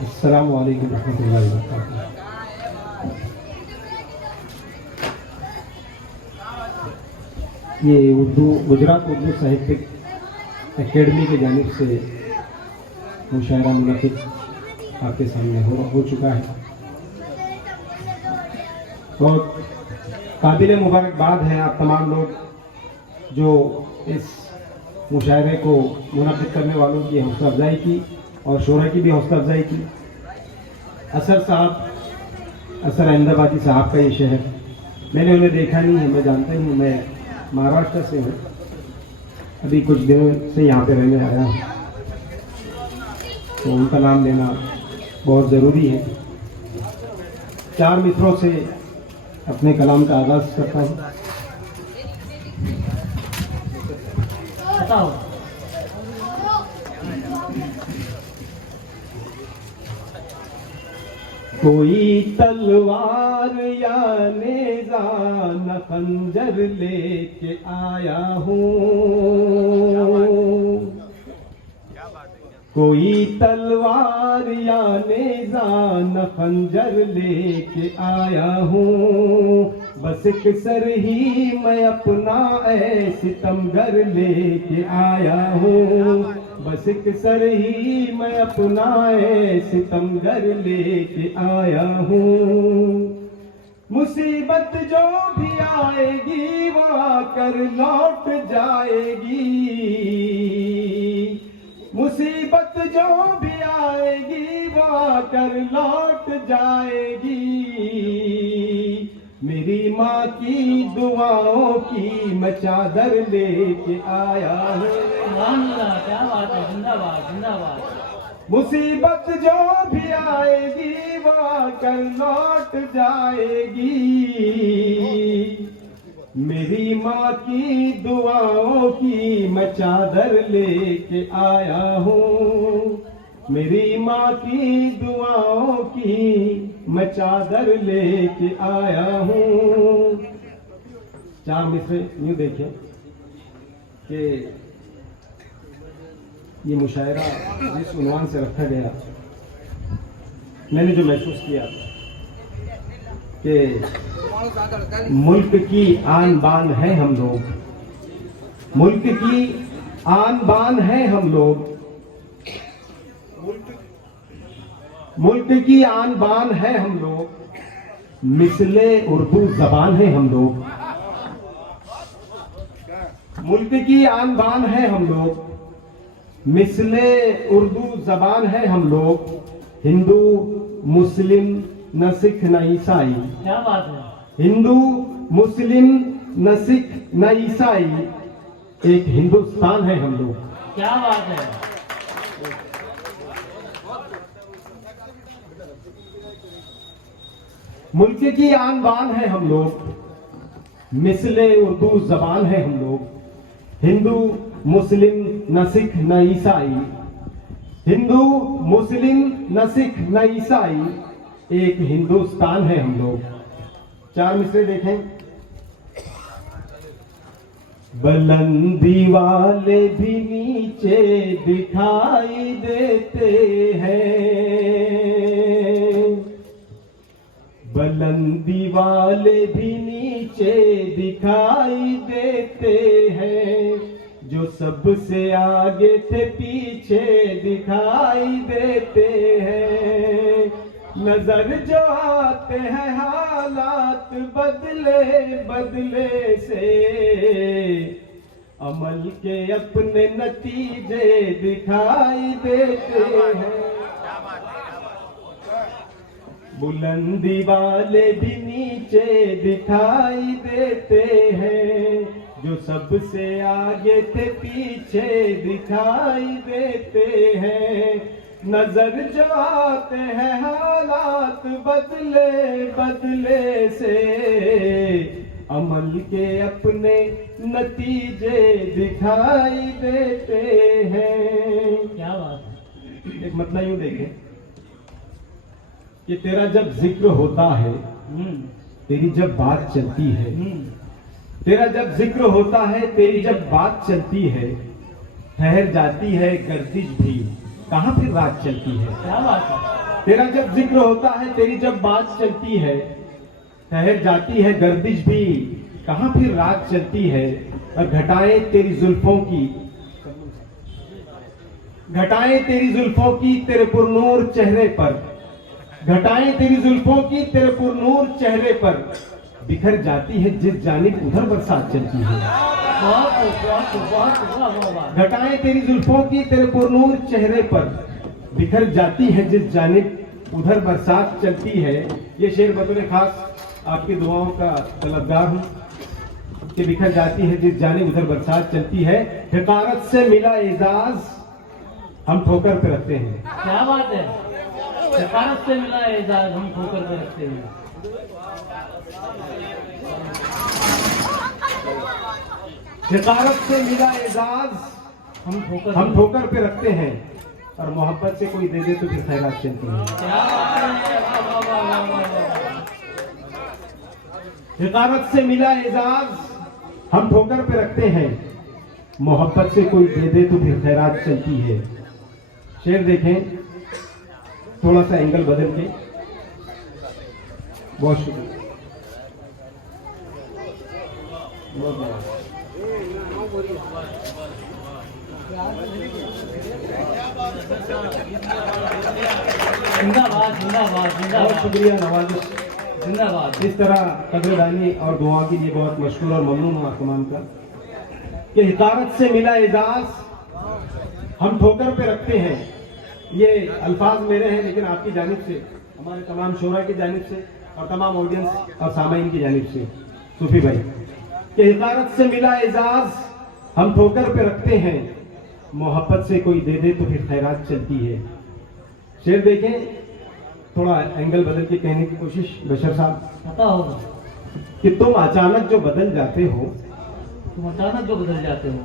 अस्सलामु अलैकुम रहमतुल्लाहि व बरकातुहू। ये गुजरात उर्दू साहित्यिक एकेडमी की जानिब से मुशायरा मुनक़िद आपके सामने हो चुका है। बहुत काबिल मुबारकबाद है आप तमाम लोग जो इस मुशायरे को मुनक़िद करने वालों की हौसला अफजाई की और शोरा की भी हौसला अफजाई की। असर अहमदाबादी साहब का ये शहर, मैंने उन्हें देखा नहीं है, मैं जानता हूँ, मैं महाराष्ट्र से हूँ, अभी कुछ दिनों से यहाँ पे रहने आया हूँ, तो उनका नाम लेना बहुत ज़रूरी है। 4 मित्रों से अपने कलाम का आगाज़ करता हूँ। बताओ। कोई तलवार या नेज़ा न खंजर लेके आया हूँ, कोई तलवार या नेज़ा न खंजर लेके आया हूँ, बस एक सर ही मैं अपना ऐ सितमगर लेके आया हूँ, बस एक सर ही मैं अपना ऐ सितमगर लेके आया हूँ। मुसीबत जो भी आएगी वो आकर लौट जाएगी, मुसीबत जो भी आएगी वो आकर लौट जाएगी। मेरी माँ की दुआओं की मैं चादर लेके आया हूँ। क्या बात है, जिंदाबाद जिंदाबाद। मुसीबत जो भी आएगी वो आकर लौट जाएगी। मेरी माँ की दुआओं की मैं चादर लेके आया हूँ, मेरी माँ की दुआओं की मैं चादर लेके आया हूँ। 4 मिसरे यूँ देखें कि ये मुशायरा जिस उन्वान से रखा गया, मैंने जो महसूस किया कि मुल्क की आन बान है हम लोग, मुल्क की आन बान है हम लोग, मुल्क की आन बान है हम लोग, मिसले उर्दू जबान है हम लोग, मुल्क की आन बान है हम लोग, मिसले उर्दू जबान है हम लोग, हिंदू मुस्लिम न सिख न ईसाई। क्या बात है। हिंदू मुस्लिम न सिख न ईसाई, एक हिंदुस्तान है हम लोग। क्या बात है। मुल्क की आन बान है हम लोग, मिसले उर्दू जबान है हम लोग, हिंदू मुस्लिम न सिख न ईसाई, हिंदू मुस्लिम न सिख न ईसाई, एक हिंदुस्तान है हम लोग। 4 मिसरे देखें। बुलंदी वाले भी नीचे दिखाई देते हैं, बुलंदी वाले भी नीचे दिखाई देते हैं, जो सबसे आगे थे पीछे दिखाई देते हैं। नजर जो आते हैं हालात बदले बदले से, अमल के अपने नतीजे दिखाई देते हैं। बुलंदी वाले भी नीचे दिखाई देते हैं, जो सबसे आगे थे पीछे दिखाई देते हैं। नजर जो आते हैं हालात बदले बदले से, अमल के अपने नतीजे दिखाई देते हैं। क्या बात है। एक मतलब यूं देखें कि तेरा जब जिक्र होता है, तेरी जब बात चलती है, तेरा जब जिक्र होता है, तेरी जब बात चलती है, ठहर जाती है गर्दिश भी, कहाँ फिर रात चलती है। क्या बात है। तेरा जब जिक्र होता है, तेरी जब बात चलती है, ठहर जाती है गर्दिश भी, कहां फिर रात चलती है। और घटाएं तेरी जुल्फों की, घटाएं तेरी जुल्फों की तेरे पुरनूर चेहरे पर, घटाएं तेरी जुल्फों की तेरे पुरनूर चेहरे पर, बिखर जाती है जिस जानिब उधर बरसात चलती है। बहुत घटाएं तेरी जुल्फों की तेरे पुरनूर चेहरे पर, बिखर जाती है जिस जानिब उधर बरसात चलती है। ये शेर बतौर खास आपकी दुआओं का तलबगार हूं कि बिखर जाती है जिस जानिब उधर बरसात चलती है। हिकारत से मिला एजाज हम ठोकर पे रखते हैं। क्या बात है, सफारत से मिला एजाज हम ठोकर पे रखते हैं। हिकारत से मिला एजाज हम ठोकर पे रखते हैं, और मोहब्बत से कोई दे दे तो फिर खैरात चलती है। क्या बात है, वाह, वाह, वाह, वाह, वाह। हिकारत से मिला एजाज हम ठोकर पे रखते हैं, मोहब्बत से कोई दे दे तो फिर खैरात चलती है। शेर देखें, थोड़ा सा एंगल बदल के। बहुत शुक्रिया, बहुत बहुत। जिंदाबाद जिंदाबाद बहुत जिंदाबाद शुक्रिया नवाजिश। जिंदाबाद। इस तरह कदरदानी और दुआ के लिए बहुत मशहूर और ममनून हूँ आसमान का कि हिकारत से मिला एजाज हम ठोकर पे रखते हैं। ये अल्फाज मेरे हैं, लेकिन आपकी जानिब से, हमारे तमाम शोरा की जानिब से और तमाम ऑडियंस और सामाइन की जानिब से, सूफी भाई, कि हिकारत से मिला एजाज हम ठोकर पे रखते हैं, मोहब्बत से कोई दे दे तो फिर खैरात चलती है। शेर देखें, थोड़ा एंगल बदल के कहने की कोशिश बशर साहब, पता होगा कि तुम अचानक जो बदल जाते हो, तुम अचानक जो बदल जाते हो,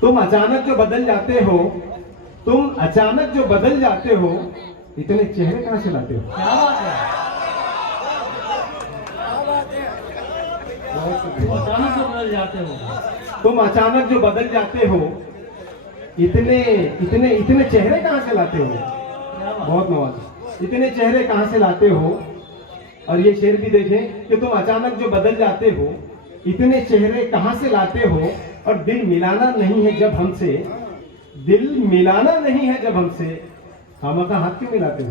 तुम अचानक जो बदल जाते हो, तुम अचानक जो बदल जाते हो, इतने चेहरे कहां से लाते हो। क्या बात है, तुम अचानक जो बदल जाते हो, तुम अचानक जो बदल जाते हो, इतने इतने इतने चेहरे कहां से लाते हो। क्या बात। बहुत नवाज, इतने चेहरे कहां से लाते हो। और ये शेर भी देखें कि तुम अचानक जो बदल जाते हो, इतने चेहरे कहां से लाते हो, और दिल मिलाना नहीं है जब हमसे, दिल मिलाना नहीं है जब हमसे, हम का हाथ क्यों मिलाते हो।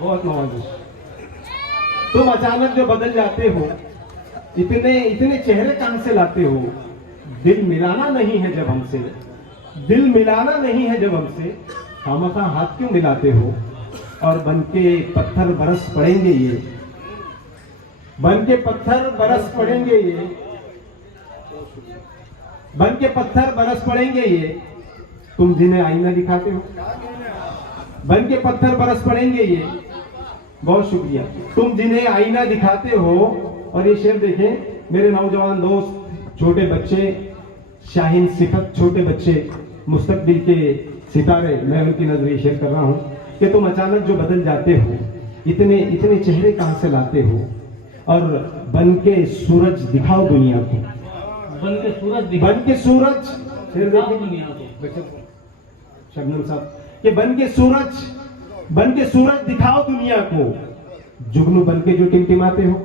बहुत नवाजिश। तुम अचानक जो बदल जाते हो, इतने इतने चेहरे कहां से लाते हो, दिल मिलाना नहीं है जब हमसे, दिल मिलाना नहीं है जब हमसे, हम का हाथ क्यों मिलाते हो। और बनके पत्थर बरस पड़ेंगे ये, बनके पत्थर बरस पड़ेंगे ये, बनके पत्थर बरस पड़ेंगे ये, तुम जिन्हें आईना दिखाते हो। बनके पत्थर बरस पड़ेंगे ये, बहुत शुक्रिया, तुम जिन्हें आईना दिखाते हो। और ये शेर देखें, मेरे नौजवान दोस्त, छोटे बच्चे, शाहीन सिफत छोटे बच्चे, मुस्तकबिल के सितारे, मैं उनकी नजर शेयर कर रहा हूं कि तुम अचानक जो बदल जाते हो, इतने इतने चेहरे कहां से लाते हो। और बन के सूरज दिखाओ दुनिया को, बन के सूरज बन के सूरज, शेर दिखाओ देखें दुनिया को। शबनम साहब, कि बन के सूरज, बन के सूरज दिखाओ दुनिया को, जुगनू बन के जो टिमटिमाते हो।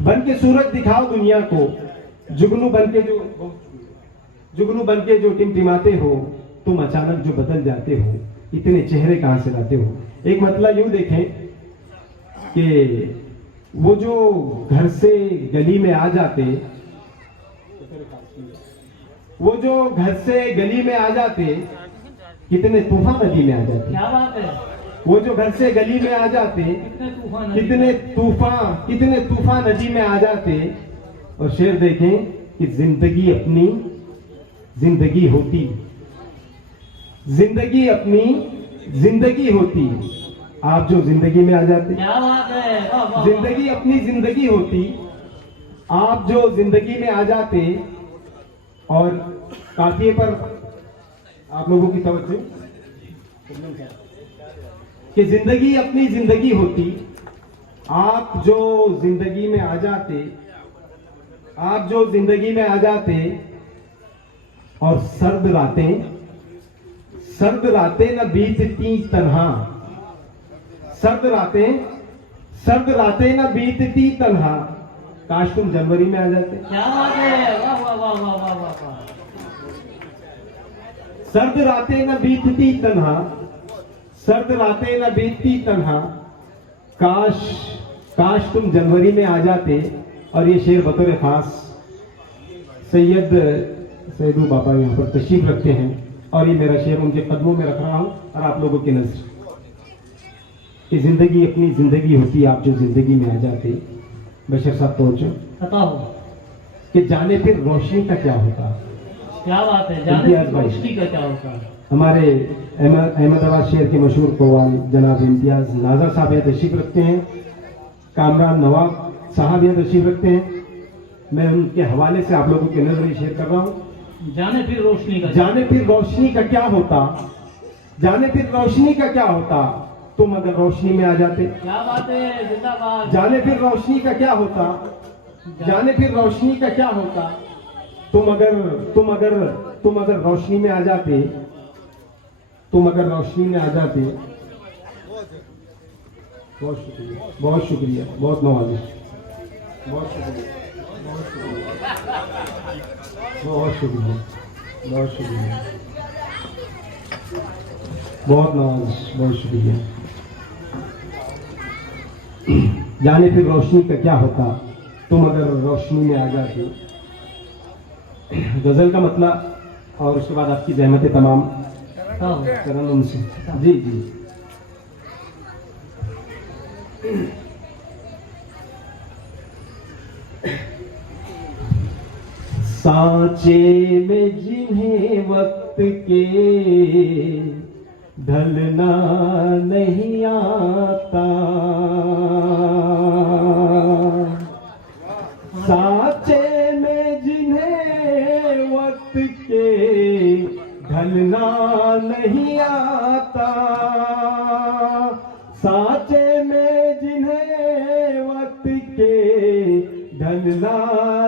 बन के सूरज दिखाओ दुनिया को, जुगनू बन के जो, जुगनू बन के जो टिमटिमाते हो। तुम अचानक जो बदल जाते हो, इतने चेहरे कहां से लाते हो। एक मतलब यूं देखें कि वो जो घर से गली में आ जाते, वो जो घर से गली में आ जाते, कितने तूफान नदी में आ जाते। क्या बात है, वो जो घर से गली में आ जाते, कितने तूफान, कितने तूफान नदी में आ जाते। और शेर देखें कि जिंदगी अपनी जिंदगी होती, जिंदगी अपनी जिंदगी होती, आप जो जिंदगी में आ जाते। क्या बात है, वाह, वाह, वाह। जिंदगी अपनी जिंदगी होती, आप जो जिंदगी में आ जाते। और काफिए पर आप लोगों की तवज्जो, कि जिंदगी अपनी जिंदगी होती, आप जो जिंदगी में आ जाते, आप जो जिंदगी में आ जाते। और सर्द रातें न बीतती तन्हा, सर्द रातें न बीतती तन्हा, काश तुम जनवरी में आ जाते। क्या बात है, वाह वाह वाह वाह वाह वाह वाह। सर्द रातें न बीतती तन्हा, सर्द रातें न बीतती तन्हा, काश तुम जनवरी में आ जाते। और ये शेर बतौर खास सैयदू बाबा यहाँ पर तशरीफ रखते हैं, और ये मेरा शेर उनके कदमों में रख रहा हूं और आप लोगों की नजर। कि जिंदगी अपनी जिंदगी होती, आप जो जिंदगी में आ जाते। बशीर साहब पहुंचो, बताओ कि जाने फिर रोशनी का क्या होता। क्या बात है, जाने इम्तियाज भाई। रोशनी का क्या होता है। हमारे अहमदाबाद शहर के मशहूर कव्वाल जनाब इम्तियाज नाजर साहब यहाँ तशरीफ रखते हैं, कामरान नवाब साहब यहाँ तशरीफ रखते हैं। मैं उनके हवाले से आप लोगों की नजर शेयर कर रहा हूँ। जाने फिर रोशनी का, जाने फिर रोशनी का क्या होता, जाने फिर रोशनी का क्या होता, तुम अगर रोशनी में आ जाते। क्या बात है, जिंदाबाद। जाने फिर रोशनी का क्या होता, जाने फिर रोशनी का क्या होता, तुम अगर रोशनी में आ जाते, तुम अगर रोशनी में आ जाते। बहुत शुक्रिया, बहुत शुक्रिया, बहुत नवाजिश, बहुत शुक्रिया, बहुत शुक्रिया, बहुत शुक्रिया, बहुत शुक्रिया, बहुत नवाजिश, बहुत शुक्रिया। जाने फिर रोशनी का क्या होता, तुम अगर रोशनी में आ जाते। गजल का मतलब, और उसके बाद आपकी जहमतें तमाम तरन्नुम से। जी जी। सांचे में जिन्हें वक्त के ढलना नहीं आता, सांचे में जिन्हें वक्त के ढलना नहीं आता, सांचे में जिन्हें वक्त के ढलना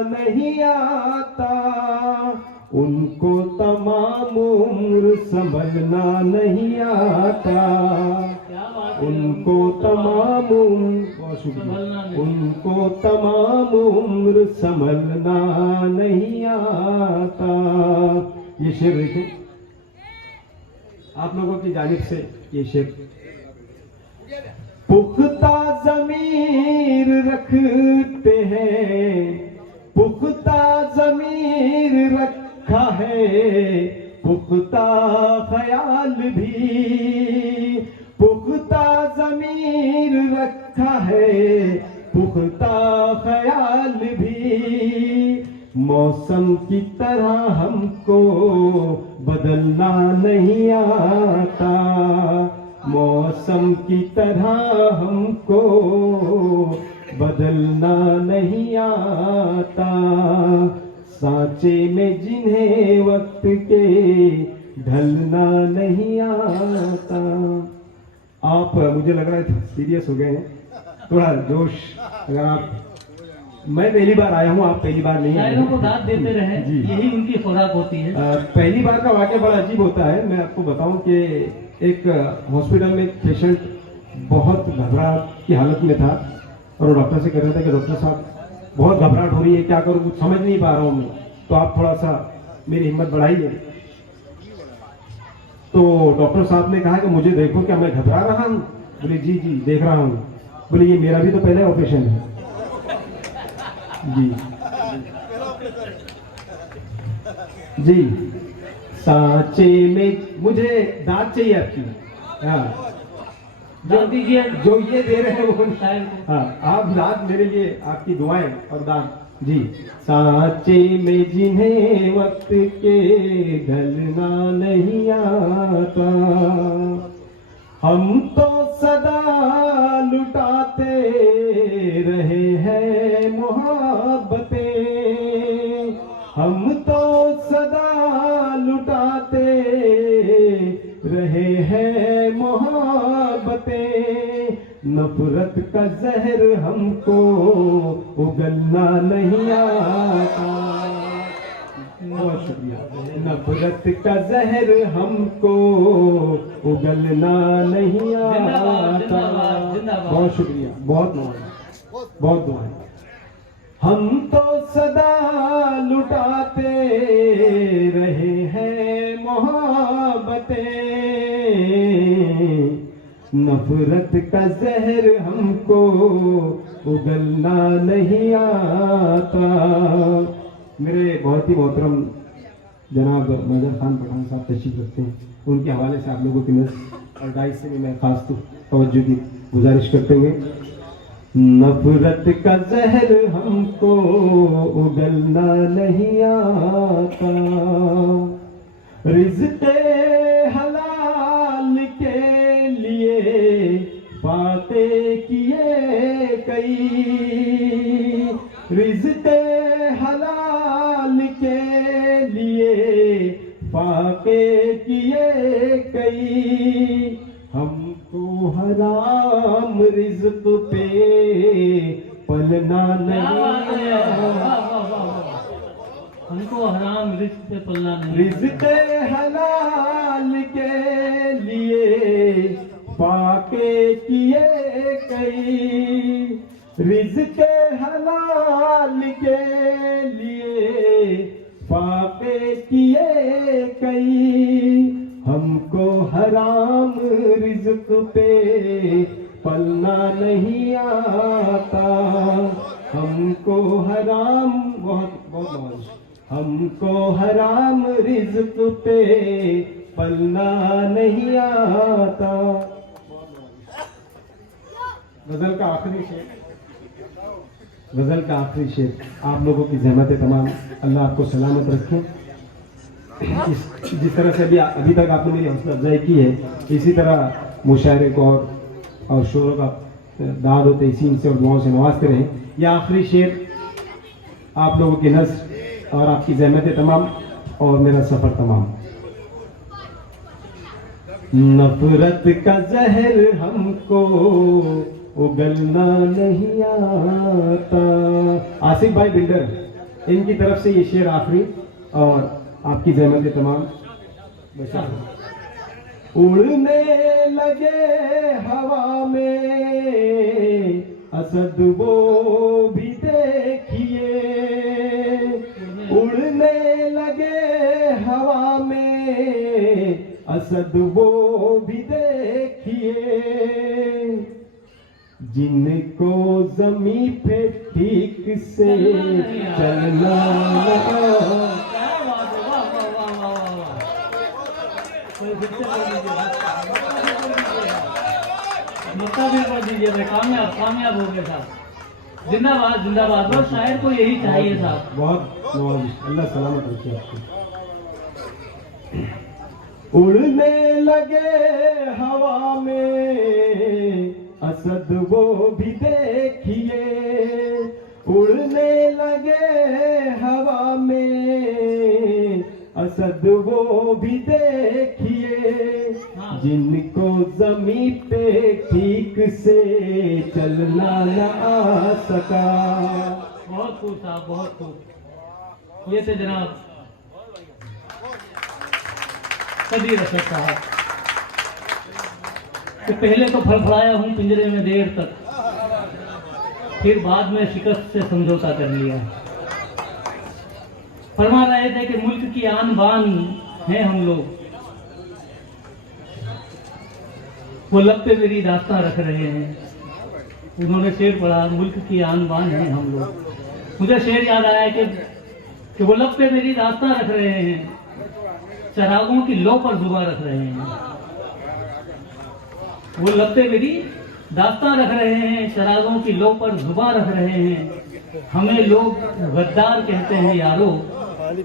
नहीं आता, उनको तमाम उम्र संभलना नहीं आता, उनको तमाम उनको तमाम उम्र संभलना नहीं आता। ये शेर देखें आप लोगों की जानिब से, ये शेर। पुख्ता ज़मीर रखते हैं, पुख्ता ज़मीर रखा है, पुख्ता ख्याल भी, पुख्ता ज़मीर रखा है, पुख्ता ख्याल भी, मौसम की तरह हमको बदलना नहीं आता, मौसम की तरह हमको बदलना नहीं आता, सांचे में जिन्हें वक्त के ढलना नहीं आता। आप मुझे लग रहा है सीरियस हो गए हैं, थोड़ा जोश। अगर आप, मैं पहली बार आया हूँ, आप पहली बार नहीं आए। शायरों को दाद देते रहे, जी, यही उनकी खुराक होती है। पहली बार का वाकया बड़ा अजीब होता है। मैं आपको बताऊं कि एक हॉस्पिटल में एक पेशेंट बहुत घबराहट की हालत में था, और वो डॉक्टर से कह रहा था कि डॉक्टर साहब बहुत घबराहट हो रही है, क्या करूं, कुछ समझ नहीं पा रहा हूं मैं, तो आप थोड़ा सा मेरी हिम्मत बढ़ाइए। तो डॉक्टर साहब ने कहा कि मुझे देखो, क्या मैं घबरा रहा हूं? बोले जी जी देख रहा हूं। बोले ये मेरा भी तो पहले ऑपरेशन है। जी जी। सांचे में मुझे दाद चाहिए आपकी। हाँ, दाद दीजिए, जो ये दे रहे हैं वो शायर को। हाँ, आप दाद मेरे लिए, आपकी दुआएं और दाद। जी। सांचे में जिन्हें वक्त के ढलना नहीं आता, हम तो सदा लुटाते रहे हैं मोहब्बतें, हम तो सदा लुटाते रहे हैं मोहब्बतें, नफरत का जहर हमको उगलना नहीं आता। बहुत शुक्रिया। नफरत का जहर हमको उगलना नहीं जिंदाबाद, आता। जिंदाबाद, जिंदाबाद। बहुत शुक्रिया, बहुत दुआएं, बहुत दुआएं। हम तो सदा लुटाते रहे हैं मोहब्बतें, नफरत का जहर हमको उगलना नहीं आता। मेरे बहुत ही मोहतरम जनाब मैजर खान पठान साहब तशरीफ रखते हैं, उनके हवाले से आप लोगों की नज़र और गाइड से भी मैं खास तवज्जो की गुजारिश करते हुए, नफरत का जहर हमको उगलना नहीं आता, रिज़्क़े हलाल के लिए बातें किए कई, रिज़्क़े हलाल के लिए फाके किए कई, हमको हराम रिज़्क़ पे पलना नहीं आता। हमको हराम रिज़्क़ पे पलना नहीं। रिज़्क़े हलाल के लिए फाके किए कई, रिज़्क़े हलाल के लिए फाके किए कई, हमको हराम रिज़्क़ पे पलना नहीं आता, हमको हराम बहुत बहुत हमको हराम रिज़्क़ पे पलना नहीं आता। गजल का आखिरी शेर, गजल का आखिरी शेर। आप लोगों की ज़हमत तमाम, अल्लाह आपको सलामत रखे। जिस तरह से अभी तक आपने मेरी हौसला अफजाई की है, इसी तरह मुशायरे को और शोरों का दाद व तहसीन से और दुआओं से नवाजते रहें। यह आखिरी शेर आप लोगों की नज़र और आपकी ज़हमत तमाम और मेरा सफ़र तमाम। नफरत का जहर हमको उगलना नहीं आता। आसिफ भाई बिल्डर, इनकी तरफ से ये शेर आखिरी और आपकी ज़हमत तमाम। उड़ने लगे हवा में असद वो भी देखिए, उड़ने लगे हवा में असद वो भी देखिए, जिनको जमी पे ठीक से चलना कर दीजिए भाई, कामयाब कामयाब हो गए साहब। जिंदाबाद जिंदाबाद। और शायर को यही चाहिए साहब। बहुत अल्लाह सलामत रखे आपको। उड़ने लगे हवा में असद वो भी देखिए, उड़ने लगे हवा में असद वो भी देखिए, जिनको जमी पे ठीक से चलना न आ सका। बहुत खूब साहब, बहुत खूब। ये थे जनाब कदीर असद साहब। तो पहले तो फड़फड़ाया हूँ पिंजरे में देर तक, फिर बाद में शिकस्त से समझौता कर लिया। फरमा रहे थे कि मुल्क की आन बान हैं हम लोग, वो लब पे मेरी दास्तां रख रहे हैं। उन्होंने शेर पढ़ा, मुल्क की आन बान हैं हम लोग। मुझे शेर याद आया कि वो लब पे मेरी दास्तां रख रहे हैं, चरागों की लो पर जुबा रख रहे हैं। वो लब पे मेरी दास्तां रख रहे हैं, चरागों की लो पर जुबा रख रहे हैं। हमें लोग गद्दार कहते हैं यारो,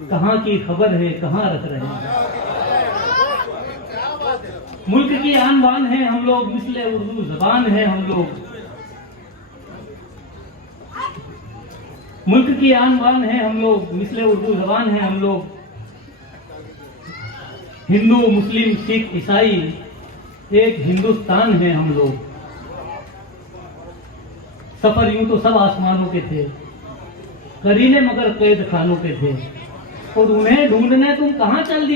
कहाँ की खबर है कहाँ रख रहे हैं। मुल्क की आन बान है हम लोग, मिसले उर्दू जबान है हम लोग। मुल्क की आन बान है हम लोग, मिसले उर्दू जबान है हम लोग। हिंदू मुस्लिम सिख ईसाई एक हिंदुस्तान है हम लोग। सफर यूं तो सब आसमानों के थे, करीने मगर कैद खानों के थे। और उन्हें ढूंढने तुम कहाँ चल दी।